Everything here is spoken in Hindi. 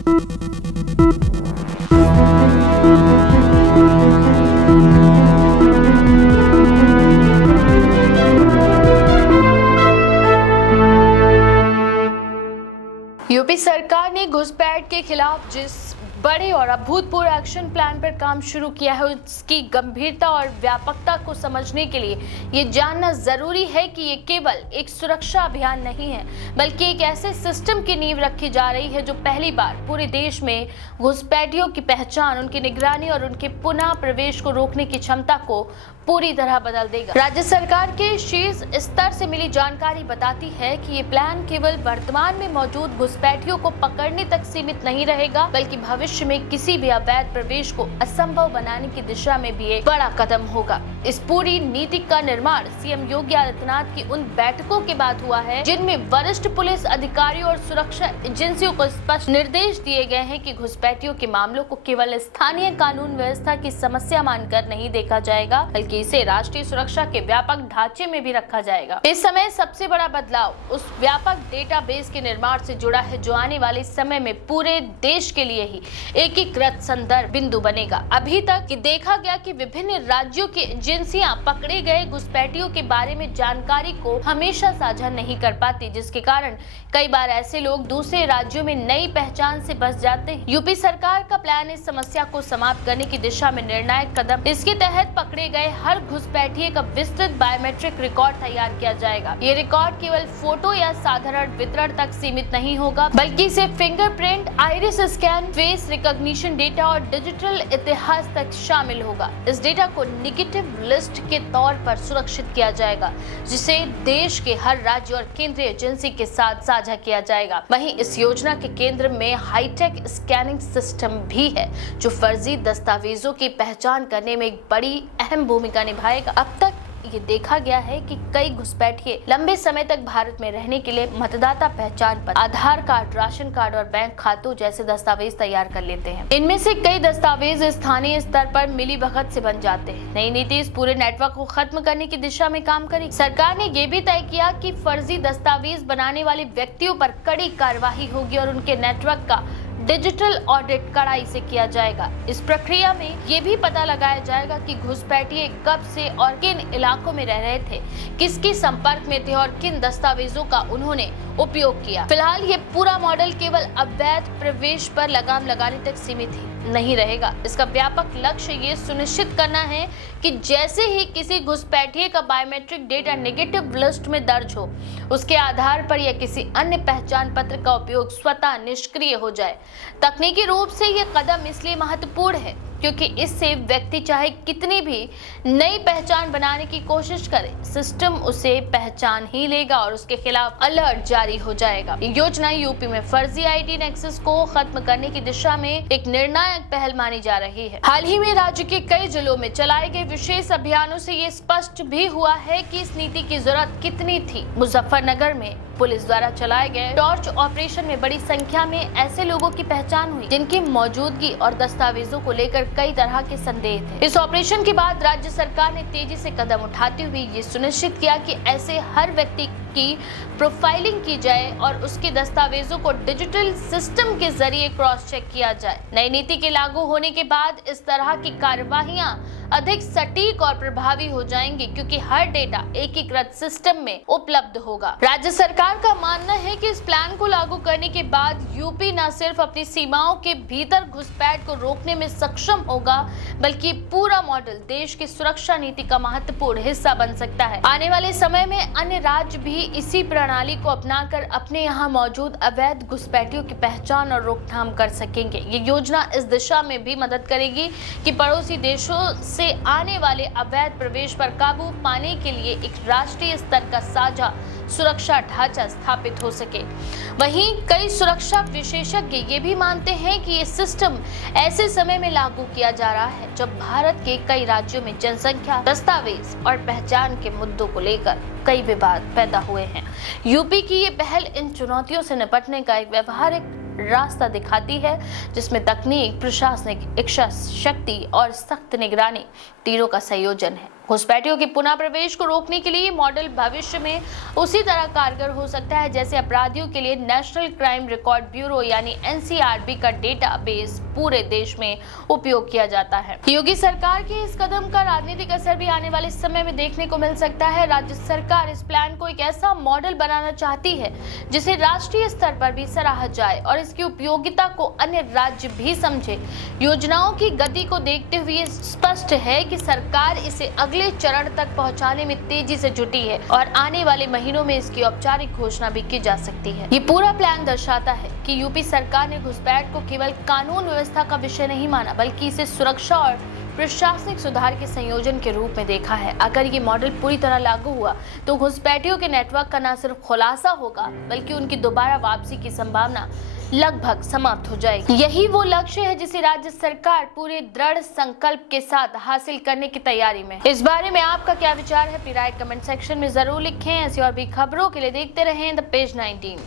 यूपी सरकार ने घुसपैठ के खिलाफ जिस बड़े और अभूतपूर्व एक्शन प्लान पर काम शुरू किया है, उसकी गंभीरता और व्यापकता को समझने के लिए ये जानना जरूरी है कि ये केवल एक सुरक्षा अभियान नहीं है, बल्कि एक ऐसे सिस्टम की नींव रखी जा रही है जो पहली बार पूरे देश में घुसपैठियों की पहचान, उनकी निगरानी और उनके पुनः प्रवेश को रोकने की क्षमता को पूरी तरह बदल देगा। राज्य सरकार के शीर्ष स्तर से मिली जानकारी बताती है कि ये प्लान केवल वर्तमान में मौजूद घुसपैठियों को पकड़ने तक सीमित नहीं रहेगा, बल्कि भविष्य में किसी भी अवैध प्रवेश को असंभव बनाने की दिशा में भी एक बड़ा कदम होगा। इस पूरी नीति का निर्माण सीएम योगी आदित्यनाथ की उन बैठकों के बाद हुआ है जिनमें वरिष्ठ पुलिस अधिकारियों और सुरक्षा एजेंसियों को स्पष्ट निर्देश दिए गए हैं कि घुसपैठियों के मामलों को केवल स्थानीय कानून व्यवस्था की समस्या मानकर नहीं देखा जाएगा, बल्कि इसे राष्ट्रीय सुरक्षा के व्यापक ढांचे में भी रखा जाएगा। इस समय सबसे बड़ा बदलाव उस व्यापक डेटाबेस के निर्माण से जुड़ा है जो आने वाले समय में पूरे देश के लिए ही एकीकृत संदर्भ बिंदु बनेगा। अभी तक देखा गया कि विभिन्न राज्यों की एजेंसियां पकड़े गए घुसपैठियों के बारे में जानकारी को हमेशा साझा नहीं कर पाती, जिसके कारण कई बार ऐसे लोग दूसरे राज्यों में नई पहचान से बस जाते हैं। यूपी सरकार का प्लान इस समस्या को समाप्त करने की दिशा में निर्णायक कदम। इसके तहत पकड़े गए हर घुसपैठिए का विस्तृत बायोमेट्रिक रिकॉर्ड तैयार किया जाएगा। ये रिकॉर्ड केवल फोटो या साधारण वितरण तक सीमित नहीं होगा, बल्कि इसे fingerprint, iris scan, face recognition data और डिजिटल इतिहास तक शामिल होगा। इस डेटा को नेगेटिव लिस्ट के तौर पर सुरक्षित किया जाएगा, जिसे देश के हर राज्य और केंद्रीय एजेंसी के साथ साझा किया जाएगा। वहीं इस योजना के केंद्र में हाईटेक स्कैनिंग सिस्टम भी है, जो फर्जी दस्तावेजों की पहचान करने में एक बड़ी अहम भूमिका निभाएगा। अब तक ये देखा गया है कि कई घुसपैठिए लंबे समय तक भारत में रहने के लिए मतदाता पहचान पत्र, आधार कार्ड, राशन कार्ड और बैंक खातों जैसे दस्तावेज तैयार कर लेते हैं। इनमें से कई दस्तावेज स्थानीय स्तर पर मिलीभगत से बन जाते हैं। नई नीति इस पूरे नेटवर्क को खत्म करने की दिशा में काम करेगी। सरकार ने ये भी तय किया कि फर्जी दस्तावेज बनाने वाले व्यक्तियों पर कड़ी कार्रवाई होगी और उनके नेटवर्क का डिजिटल ऑडिट कड़ाई से किया जाएगा। इस प्रक्रिया में ये भी पता लगाया जाएगा कि घुसपैठिए कब से और किन इलाकों में रह रहे थे, किसके संपर्क में थे और किन दस्तावेजों का उन्होंने उपयोग किया। फिलहाल ये पूरा मॉडल केवल अवैध प्रवेश पर लगाम लगाने तक सीमित ही नहीं रहेगा। इसका व्यापक लक्ष्य ये सुनिश्चित करना है कि जैसे ही किसी घुसपैठिए का बायोमेट्रिक डेटा नेगेटिव लिस्ट में दर्ज हो, उसके आधार पर या किसी अन्य पहचान पत्र का उपयोग स्वतः निष्क्रिय हो जाए। तकनीकी रूप से ये कदम इसलिए महत्वपूर्ण है क्योंकि इससे व्यक्ति चाहे कितनी भी नई पहचान बनाने की कोशिश करे, सिस्टम उसे पहचान ही लेगा और उसके खिलाफ अलर्ट जारी हो जाएगा। ये योजना यूपी में फर्जी आईडी नेक्सस को खत्म करने की दिशा में एक निर्णायक पहल मानी जा रही है। हाल ही में राज्य के कई जिलों में चलाए गए विशेष अभियानों से ये स्पष्ट भी हुआ है कि इस नीति की जरूरत कितनी थी। मुजफ्फरनगर में पुलिस द्वारा चलाए गए टॉर्च ऑपरेशन में बड़ी संख्या में ऐसे लोगों की पहचान हुई जिनकी मौजूदगी और दस्तावेजों को लेकर कई तरह के संदेह थे। इस ऑपरेशन के बाद राज्य सरकार ने तेजी से कदम उठाते हुए ये सुनिश्चित किया कि ऐसे हर व्यक्ति की प्रोफाइलिंग की जाए और उसके दस्तावेजों को डिजिटल सिस्टम के जरिए क्रॉस चेक किया जाए। नई नीति के लागू होने के बाद इस तरह की कार्यवाहियां अधिक सटीक और प्रभावी हो जाएंगी क्योंकि हर डेटा एकीकृत सिस्टम में उपलब्ध होगा। राज्य सरकार का मानना है कि इस प्लान को लागू करने के बाद यूपी न सिर्फ अपनी सीमाओं के भीतर घुसपैठ को रोकने में सक्षम होगा, बल्कि पूरा मॉडल देश की सुरक्षा नीति का महत्वपूर्ण हिस्सा बन सकता है। आने वाले समय में अन्य राज्य भी इसी प्रणाली को अपनाकर अपने यहाँ मौजूद अवैध घुसपैठियों की पहचान और रोकथाम कर सकेंगे। ये योजना इस दिशा में भी मदद करेगी कि पड़ोसी देशों से आने वाले अवैध प्रवेश पर काबू पाने के लिए एक राष्ट्रीय स्तर का साझा सुरक्षा ढांचा स्थापित हो सके। वहीं कई सुरक्षा विशेषज्ञ ये भी मानते हैं कि ये सिस्टम ऐसे समय में लागू किया जा रहा है जब भारत के कई राज्यों में जनसंख्या, दस्तावेज और पहचान के मुद्दों को लेकर कई विवाद पैदा हुए हैं। यूपी की ये पहल इन चुनौतियों से निपटने का एक व्यवहारिक रास्ता दिखाती है जिसमें तकनीक, प्रशासनिक इच्छा शक्ति और सख्त निगरानी तीनों का संयोजन है। घुसपैठियों के पुनः प्रवेश को रोकने के लिए ये मॉडल भविष्य में उसी तरह कारगर हो सकता है जैसे अपराधियों के लिए नेशनल क्राइम रिकॉर्ड ब्यूरो यानी एनसीआरबी का डेटाबेस पूरे देश में उपयोग किया जाता है। योगी सरकार के इस कदम का राजनीतिक असर भी आने वाले समय में देखने को मिल सकता है। राज्य सरकार इस प्लान को एक ऐसा मॉडल बनाना चाहती है जिसे राष्ट्रीय स्तर पर भी सराहा जाए और इसकी उपयोगिता को अन्य राज्य भी समझे। योजनाओं की गति को देखते हुए स्पष्ट है कि सरकार इसे अगले चरण तक पहुंचाने में तेजी से जुटी है और आने वाले महीनों में इसकी औपचारिक घोषणा भी की जा सकती है। ये पूरा प्लान दर्शाता है कि यूपी सरकार ने घुसपैठ को केवल कानून व्यवस्था का विषय नहीं माना बल्कि इसे सुरक्षा और प्रशासनिक सुधार के संयोजन के रूप में देखा है। अगर ये मॉडल पूरी तरह लागू हुआ तो घुसपैठियों के नेटवर्क का न सिर्फ खुलासा होगा बल्कि उनकी दोबारा वापसी की संभावना लगभग समाप्त हो जाएगी। यही वो लक्ष्य है जिसे राज्य सरकार पूरे दृढ़ संकल्प के साथ हासिल करने की तैयारी में। इस बारे में आपका क्या विचार है? अपनी राय कमेंट सेक्शन में जरूर लिखें। ऐसी और भी खबरों के लिए देखते रहें द पेज 19।